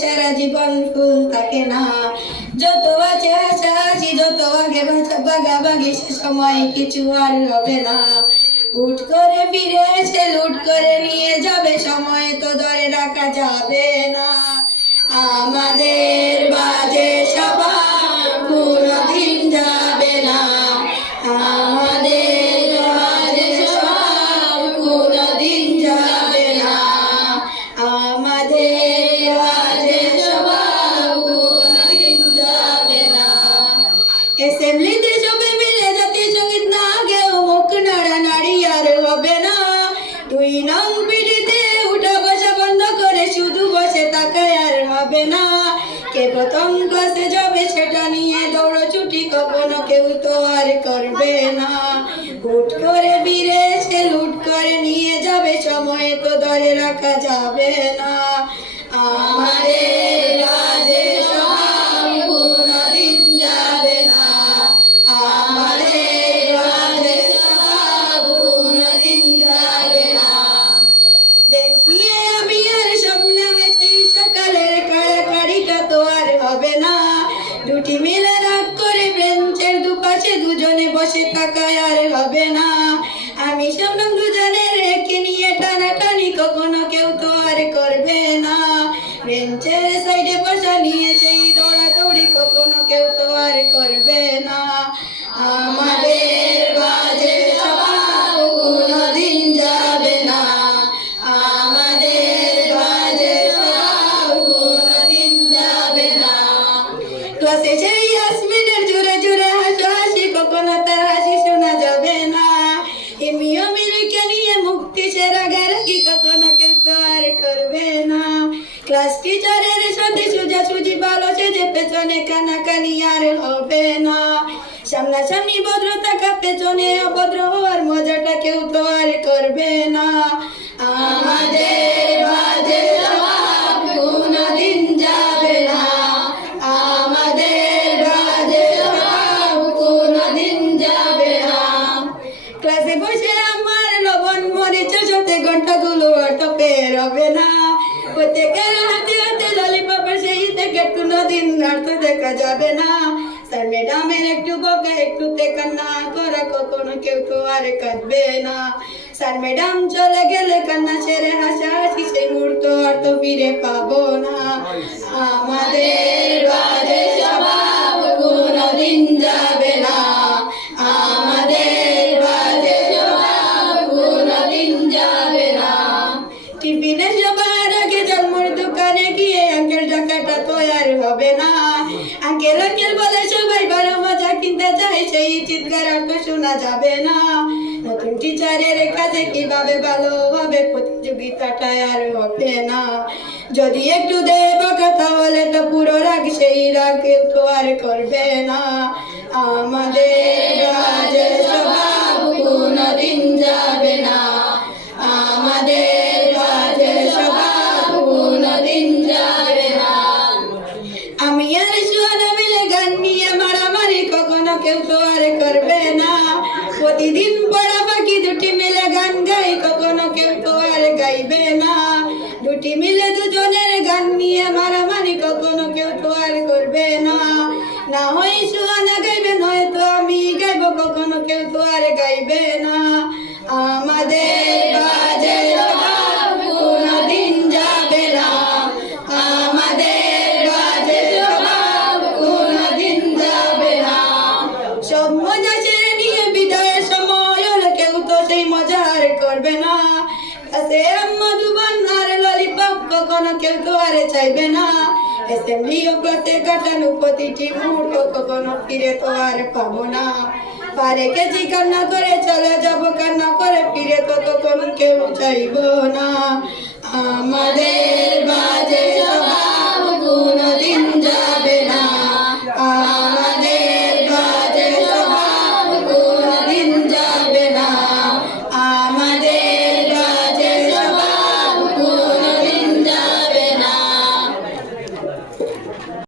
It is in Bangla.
সারা জীবন ফুল থাকে না, যত আছে হাসাহাসি, যত আগে বাগাবাগি, সে সময় কিছু আর হবে না। হুট করে ফিরে এসে লুট করে নিয়ে যাবে, সময় তো ধরে রাখা যাবে না। আমাদের বাজে সবার কোনদিন যাবে না, আমাদের বাজে সবার কোনদিন যাবে না, আমাদের বাজে সবার কোনদিন যাবে না। অ্যাসেম্বলিতে সবে মিলে জাতীয় সঙ্গীত না গেও মুখ নাড়ানাড়ি আর হবে না। 2 নং পিটিতে উঠা বসা বন্ধ করে শুধু বসে তাকায় আর হবে না। কে প্রথম ক্লাসে যাবে সেটা নিয়ে দৌড়ছুটি কখনো কেউ তো আর করবে না। হুট করে ফিরে এসে লুট করে নিয়ে যাবে, সময় তো ধরে রাখা যাবে না। আমাদের বাজে সবার কোনদিন যাবে না, আমাদের বাজে সবার কোনদিন যাবে না। বেঞ্চ নিয়ে আমি আর স্বপ্নে সেই সকালের কাড়াকাড়িটা তো আর হবে না। দুটি মিলে রাগ করে বেঞ্চের দুপাশে দুজনে বসে থাকায় আর হবে না। আমি স্বপ্ন দুজনের রেখে নিয়ে টানাটানি কখনো কেউ তো আর করবে না। বেঞ্চের সাইডে বসা নিয়ে সেই দৌড়াদৌড়ি কখনো কেউ তো আর করবে না। আমাদের বাজে সবার কোনদিন যাবে না, আমাদের বাজে সবার কোনদিন যাবে না। ক্লাসে সেই হাসমিনের জোরে জোরে হাসাহাসি, কখনো তার হাসি শোনা যাবে না। এমিও মিলিকে নিয়ে মুক্তি সে রাগারাগি কখনো কেউ তো আর করবে না। ক্লাস টিচারের সাথে সোজাসুজি ভালো সেজে পেছনে কানাকানি আর হবে না। সামনাসামনি ভদ্র থাকা, পেছনে অভদ্র হওয়ার মজাটা কেউ তো আর করবে না। আমাদের বাজে সবার কোনদিন যাবে না, আমাদের বাজে সবার কোনদিন যাবে না। ক্লাসে বসে আমার লবণ মরিচের সাথে ঘন্টাগুলো অটপে রবে না। প্রত্যেকের হাতে হাতে ললিপপের সেই থেকে কোনদিন আর তো দেখা যাবে না। স্যার ম্যাডামের একটু বকা একটুতে কান্না করা, কখনো কেউ তো আর কাঁদবে না। স্যার ম্যাডাম চলে গেলে কান্না ছেড়ে হাসাহাসি, সেই মুহূর্ত আর তো ফিরে পাবো না। আমাদের বাজে সবার কোনদিন যাবে না, আমাদের বাজে সবার কোনদিন যাবে না। টিফিনে সবার আগে জন্মর দোকানে গিয়ে আঙ্কেল ডাকাটা তো আর হবে না। আঙ্কেল আঙ্কেল বলে সবাই বড় মজা কিনতে চায়, সেই চিৎকার আর তো শোনা যাবে না। নতুন টিচারের কাছে কিভাবে ভালো হবে, প্রতিযোগিতাটা আর হবে না। যদি একটু দেব কথা বলে তো পুরো রাগ, সেই রাগ কেউ তো আর করবে না। আমাদের বাজে সবার কোনদিন যাবে না, আমাদের বাজে সবার কোনদিন যাবে না। আমি আর সুহানা মিলে গান নিয়ে মারামারি, কখনো কেউ তো আর করবে না। প্রতিদিন পড়া বাকি দুটি মিলে গান গাই, কখনো কেউ তো আর গাইবে না। দুটি মিলে দুজনের গান নিয়ে মারামারি, কখনো কেউ তো আর করবে না। না হয় সুহানা গাইবে, নয়তো আমি গাইব, কখনো কেউ তো আর গাইবে না। আমাদের বাজে সবার কোনদিন যাবে না, আমাদের বাজে সবার কোনদিন যাবে না। সব মজা ছেড়ে নিয়ে বিদায়ের সময় হলে কেউ তো সেই মজা আর করবে না। কাছে মধুবান আর ললিপপ কখনো কেউ তো আর চাইবে না। অ্যাসেম্বলি ও ক্লাসে কাটানো প্রতিটি মুহূর্ত কখনো ফিরে তো আর পাবো না। পারে কেজি কান্না করে চলে যাব, কান্না করে ফিরে তো কখনো কেউ চাইবো না। আমাদের